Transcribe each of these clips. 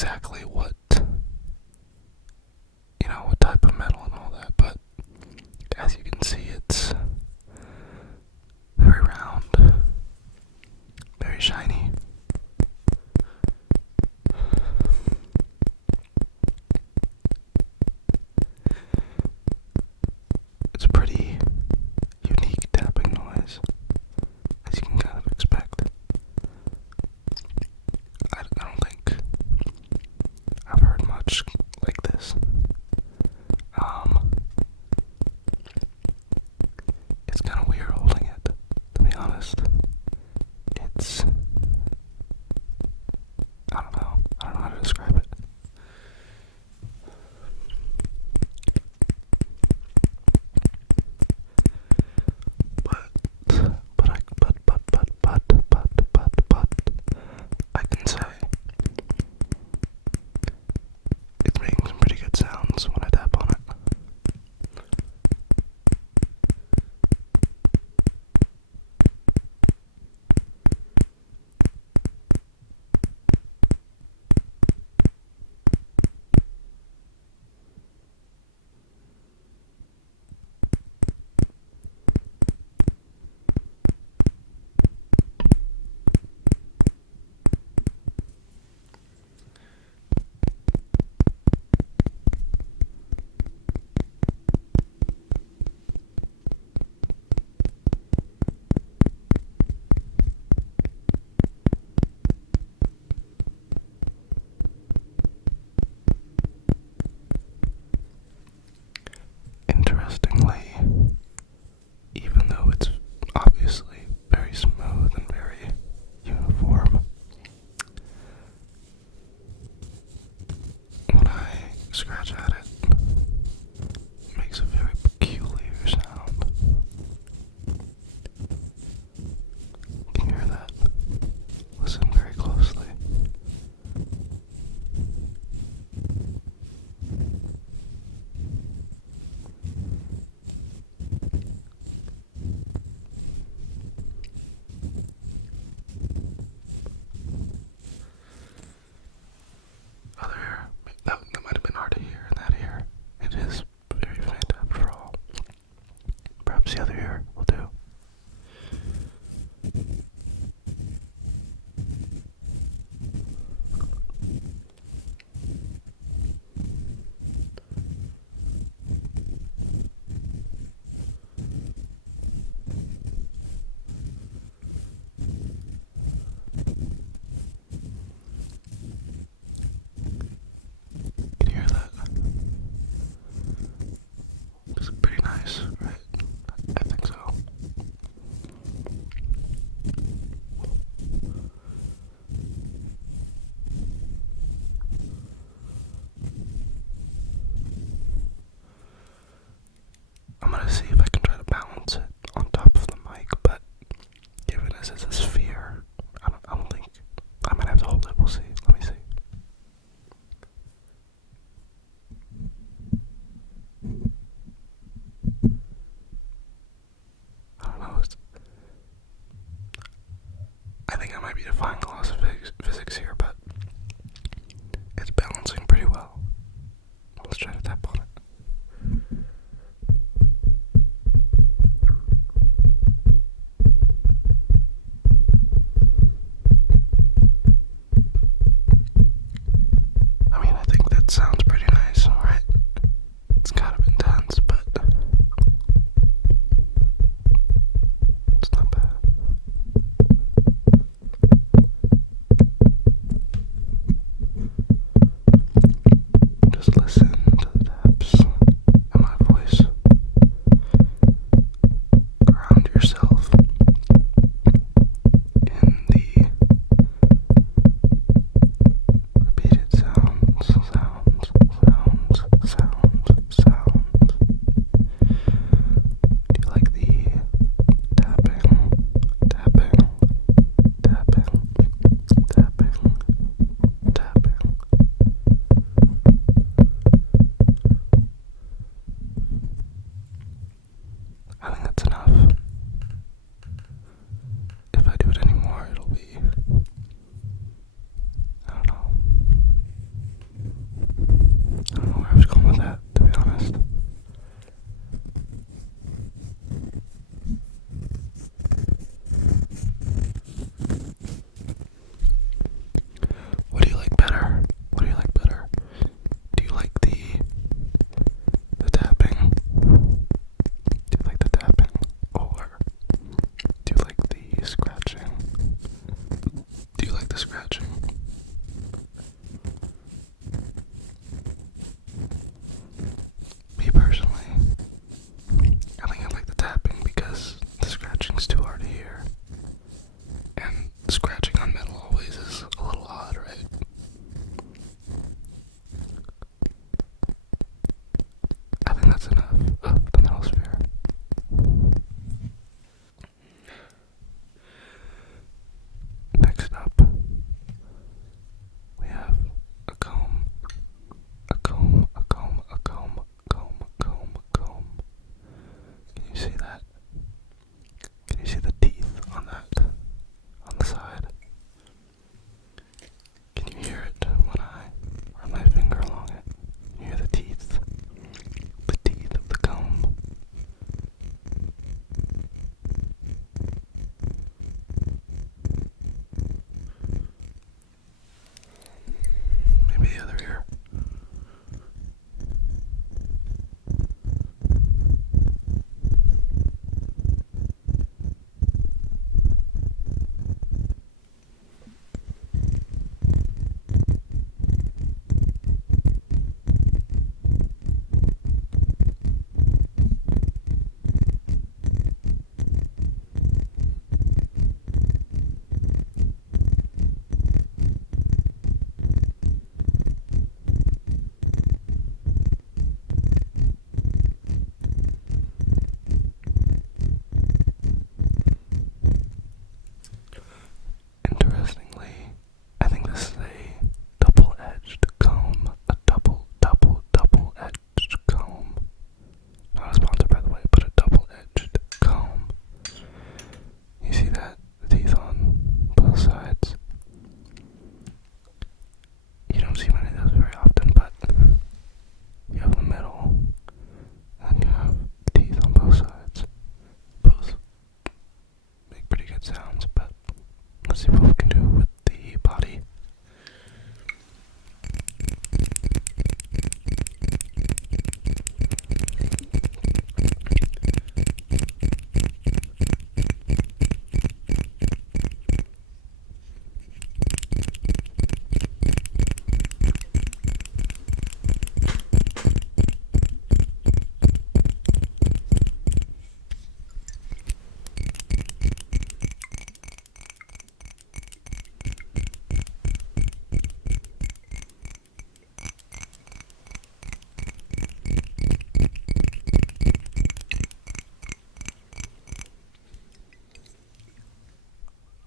exactly what what type of metal and all that, but as you can see, it's very round, very shiny. It's a pretty unique tapping noise, as you can kind of expect. I don't think I've heard much like this. It's kind of weird holding it, to be honest. It's, I don't know how to describe it. But I can say it's making some pretty good sounds when I tap on it. Interestingly, even though it's obviously very smooth and very uniform, when I scratch at it, it makes a very peculiar sound. Can you hear that? Listen very closely. That might have been hard to hear in that ear. It is very faint after all. Perhaps the other ear will do. Can you hear that? It's pretty nice, right? I think so. I'm gonna see if I can try to balance it on top of the mic, but given this is a sphere, I don't think I might have to hold it. We'll see. Let me see. I don't know. I think I might be defying the laws of physics here, but it's balancing pretty well. Let's try to tap on it. I mean, I think that sounds pretty nice, right? It's kind of intense, but it's not bad. Just listen to the taps and my voice. Ground yourself in the repeated sounds. scratching. Me personally, I think I like the tapping because the scratching's too hard to hear. And scratching on metal always is a little odd, right? I think that's enough of the metal sphere. Next up, we have a comb. A comb, a comb, a comb, comb, comb, comb. Can you see that? Can you see the teeth on that? On the side? Can you hear it when I run my finger along it? You hear the teeth? The teeth of the comb. Maybe the other ear. Interestingly, I think this is a double-edged comb. A double-edged comb. Not a sponsor, by the way, but a double-edged comb. You see that? The teeth on both sides. You don't see many of those very often, but you have the middle, and you have teeth on both sides. Both make pretty good sounds, but let's see what we can do with the body.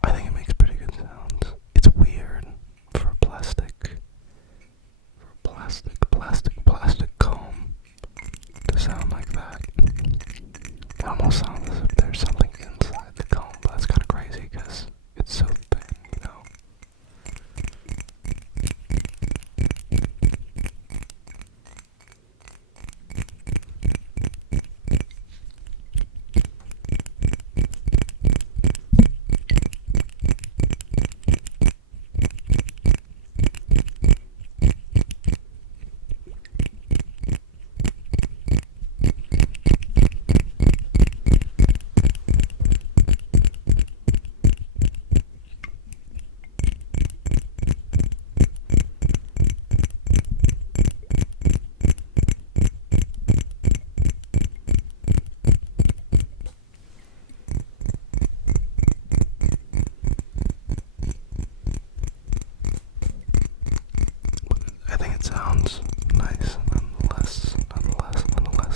I think it makes pretty good sounds. It's weird for a plastic comb to sound like that. It almost sounds as if there's something inside the comb, but that's kind of crazy because it's so thin, you know? I think it sounds nice, nonetheless.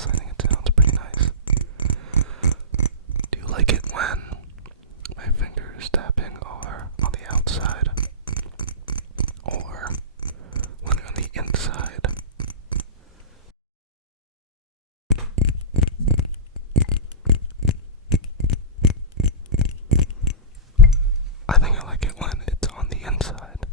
I think it sounds pretty nice. Do you like it when my fingers tapping are on the outside? Or when they're on the inside? I think I like it when it's on the inside.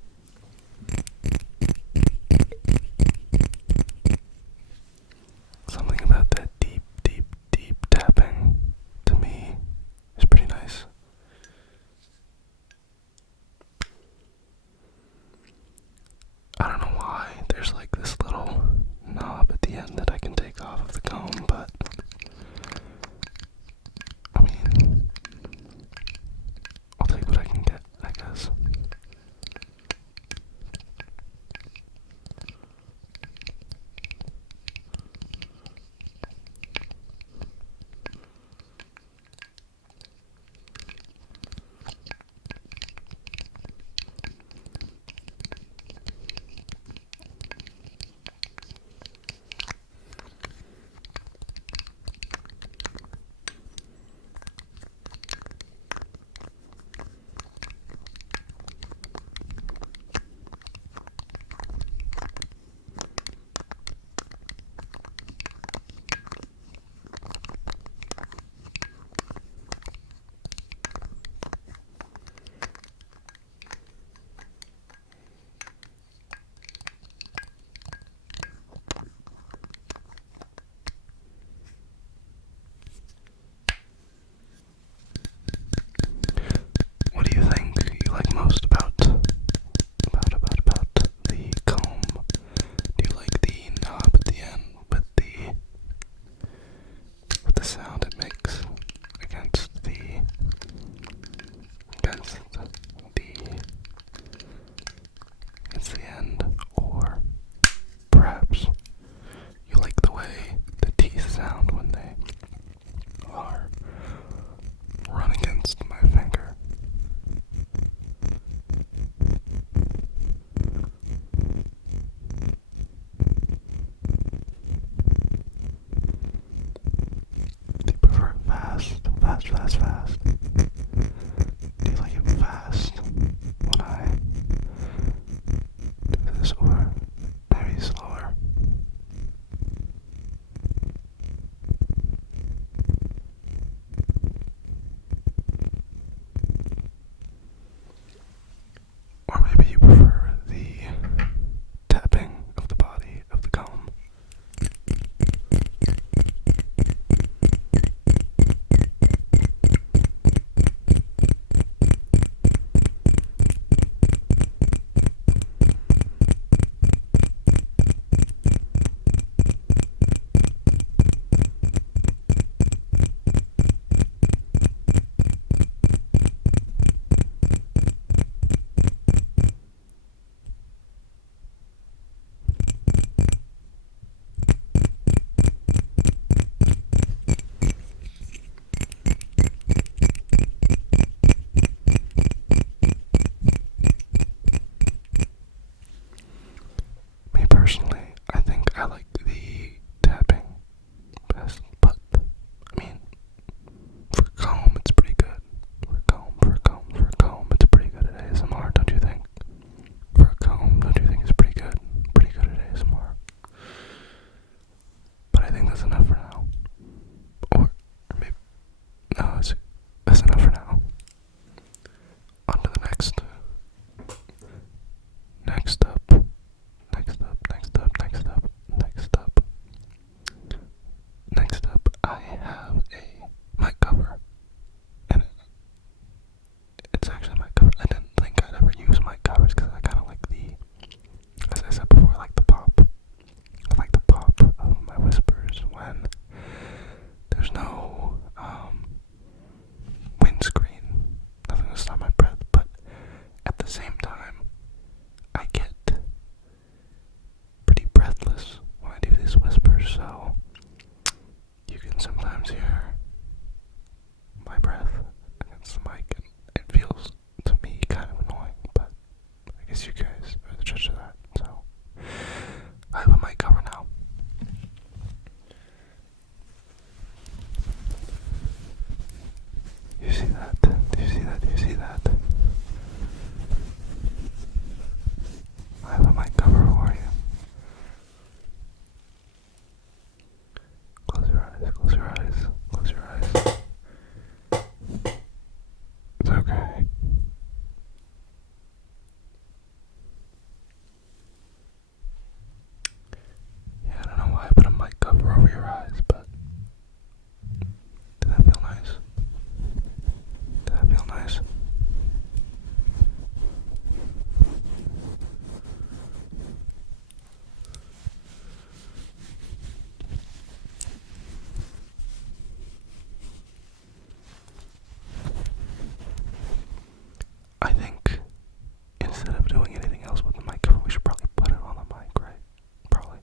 the end, or perhaps you like the way the teeth sound when they are run against my finger. Do you prefer it fast? Fast, fast, fast? Do you like it fast when I do this, or maybe slower? Or maybe you prefer the tapping of the body of the comb. Me personally, I think I like the tapping best, but I mean, for comb, it's pretty good. For comb, it's pretty good at ASMR, don't you think? For a comb, don't you think it's pretty good? Pretty good at ASMR. But I think that's enough for now. Or maybe, no, that's enough for now. On to the next. Next up, I have a mic cover, and it's actually a mic cover. I didn't think I'd ever use mic covers because I kind of like as I said before, I like the pop. I like the pop of my whispers when there's no windscreen, nothing to stop my breath, but at the same time, I get pretty breathless when I do these whispers, so you can sometimes hear my breath against the mic, and it feels, to me, kind of annoying, but I guess you guys are the judge of that, so I have a mic cover now. You see that? Do you see that? Do you see that? I have a mic cover for you. Close your eyes, close your eyes, close your eyes. It's okay. Yeah, I don't know why I put a mic cover over your eyes, but did that feel nice? Did that feel nice? I think instead of doing anything else with the mic cover, we should probably put it on the mic, right? Probably.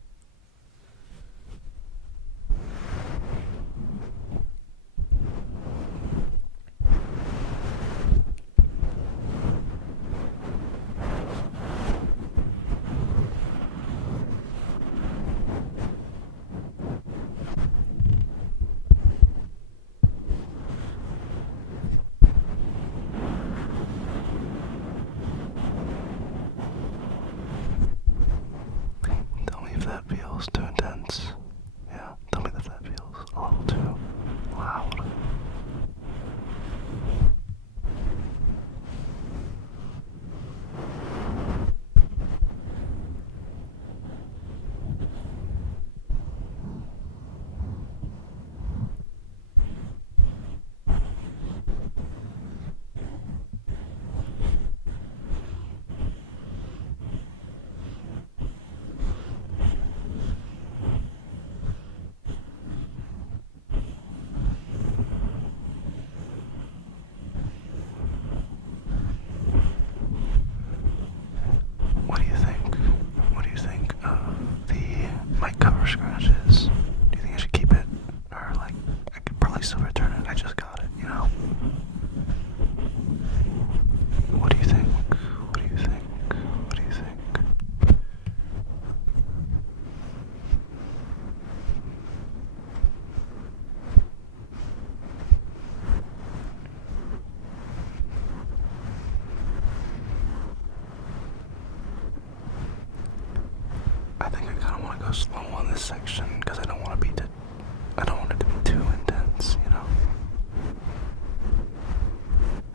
Tell me if that feels too intense. Yeah, tell me if that feels a little too loud. go slow on this section because I don't want to be I don't want it to be too intense, you know.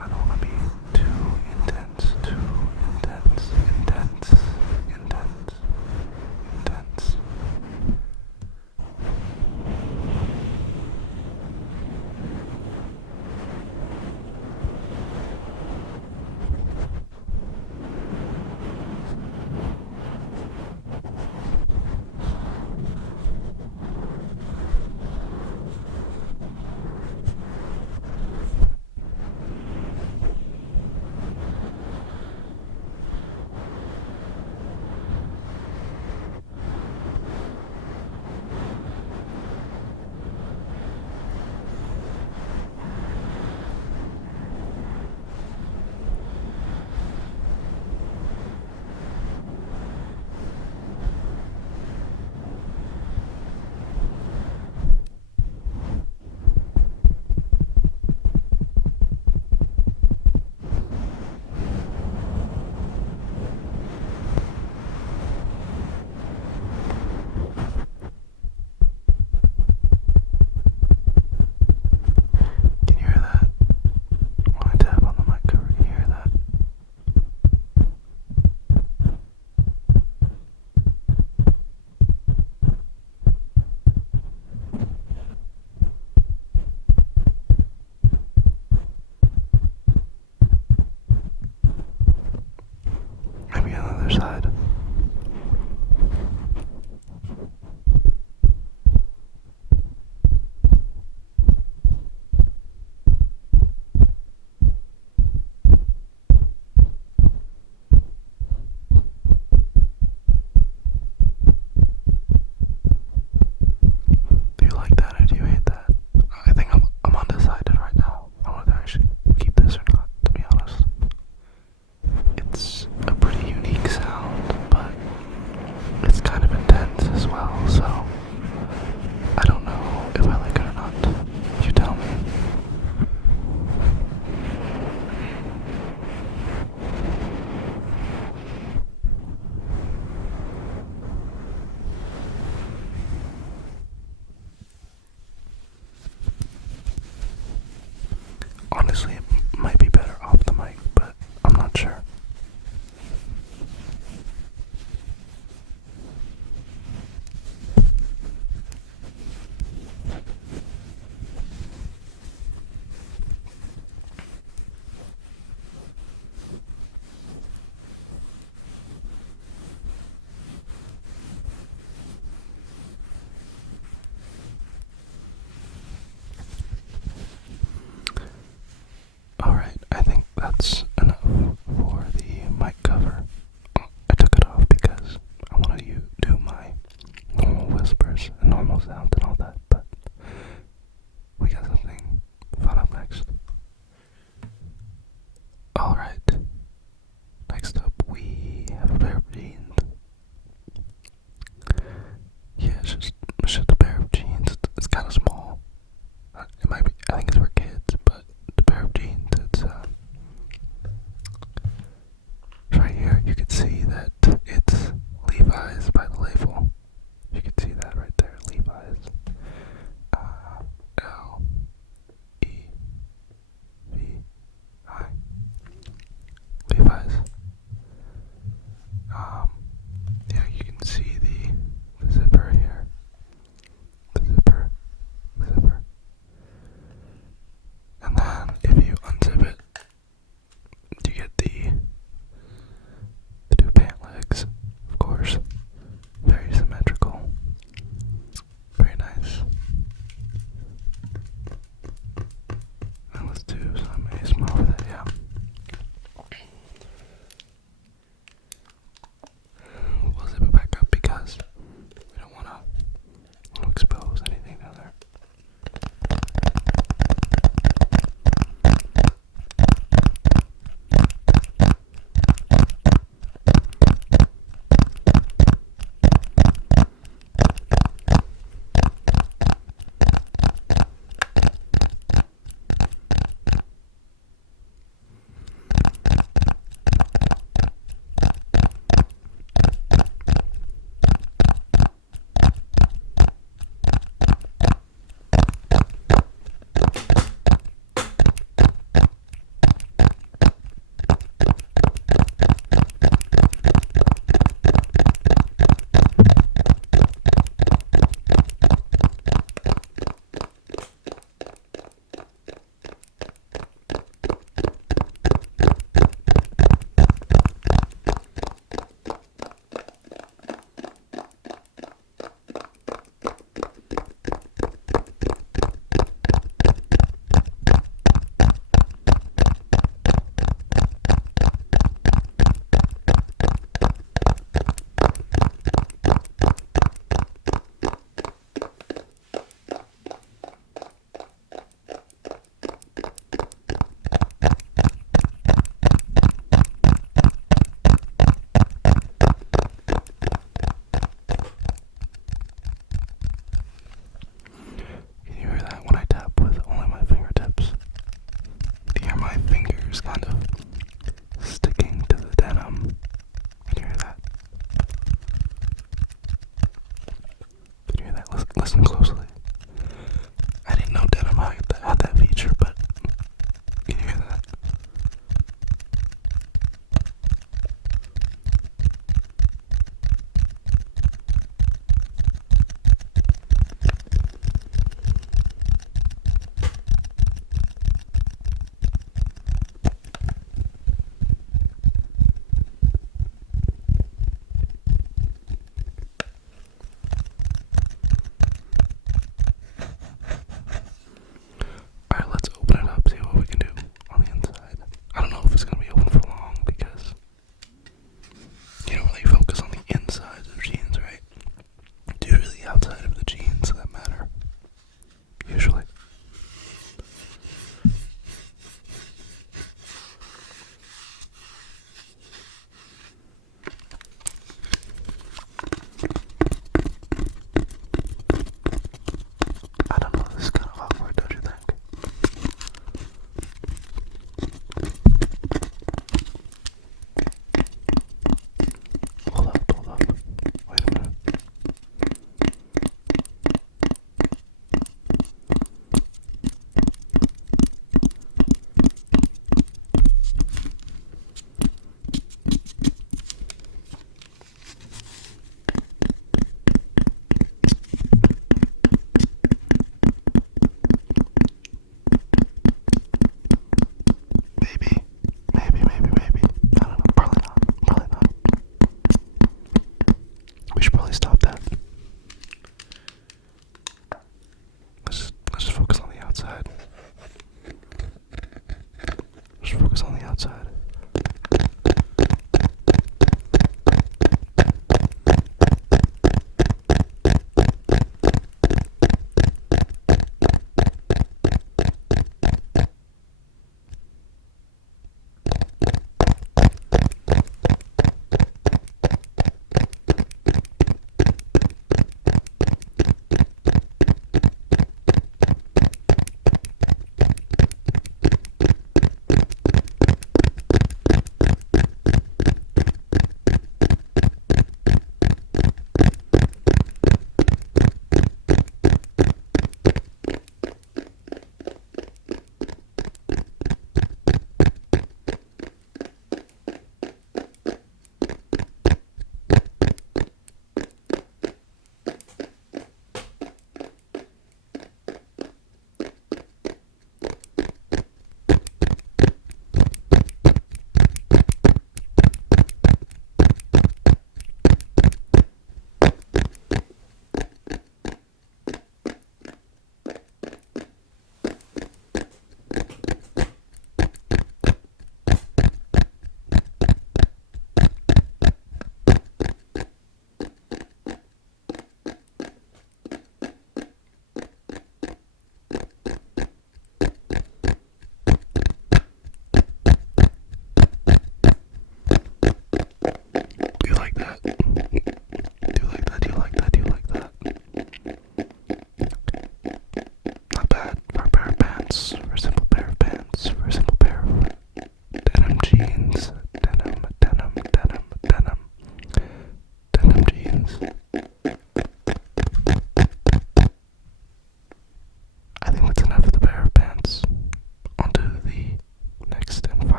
I don't want to be too intense, intense, intense. Can you hear that? When I tap on the mic cover, can you hear that? Maybe on the other side. Do you like that or do you hate that? I think I'm undecided right now on whether I should keep this or not, to be honest. It's a pretty unique sound.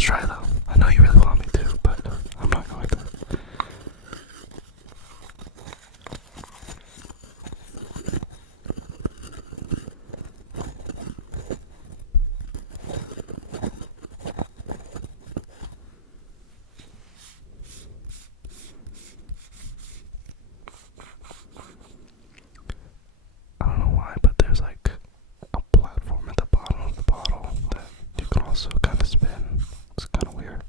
Let's try though. I know you really want me to, but I'm not going to. I don't know why, but there's like a platform at the bottom of the bottle that you can also kind of spin. It's kind of weird.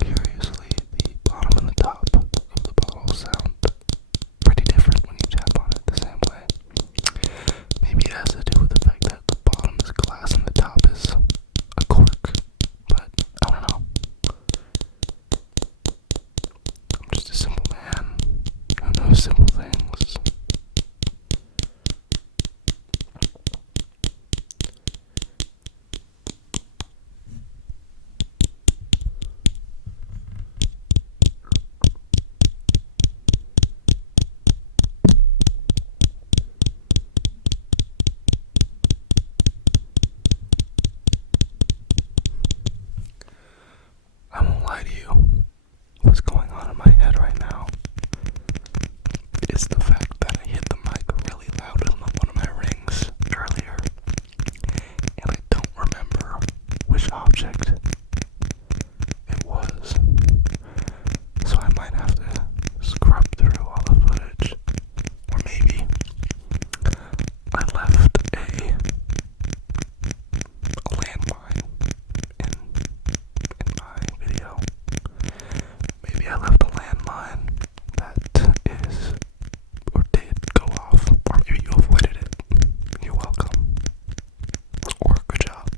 Curiously, the bottom and the top of the bottle sound pretty different when you tap on it the same way. Maybe it has to do with the fact that the bottom is glass and the top is a cork, but I don't know. I'm just a simple man who knows simple things. I won't lie to you. What's going on in my head right now is the fact that I hit the mic really loud in one of my rings earlier, and I don't remember which object it was. So I might have to scrub through all the footage. Or maybe I left a landmine in my video. Maybe I left a landmine that is or did go off, or maybe you avoided it. You're welcome. Or good job.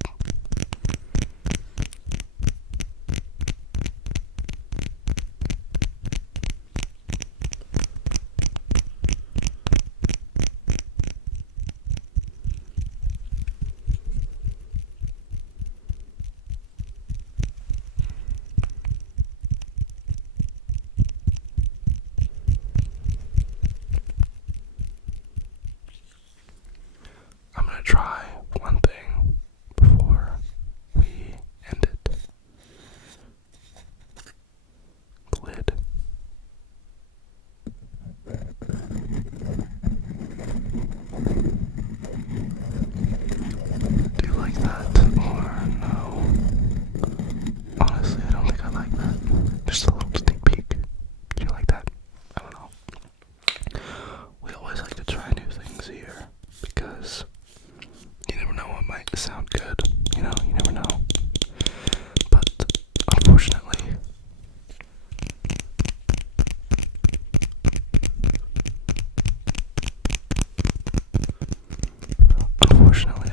I'm gonna try one thing before we end it. The lid. Do you like that or no? Honestly, I don't think I like that. Just a little sneak peek. Do you like that? I don't know. We always like to try new things here because you never know what might sound good. You know, you never know. But unfortunately,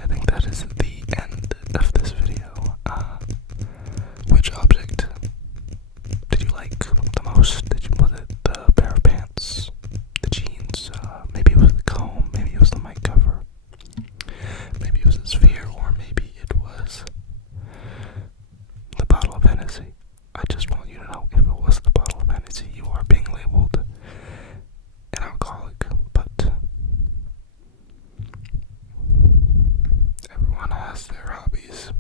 I think that is the end of this video. Which object did you like the most? Was it the pair of pants? The jeans? Maybe it was the comb? Maybe it was the mic cover? Maybe it was the sphere? Or maybe it was the bottle of Hennessy? I just want you to know, if it was the bottle of Hennessy, you are being labeled an alcoholic, but everyone has their hobbies.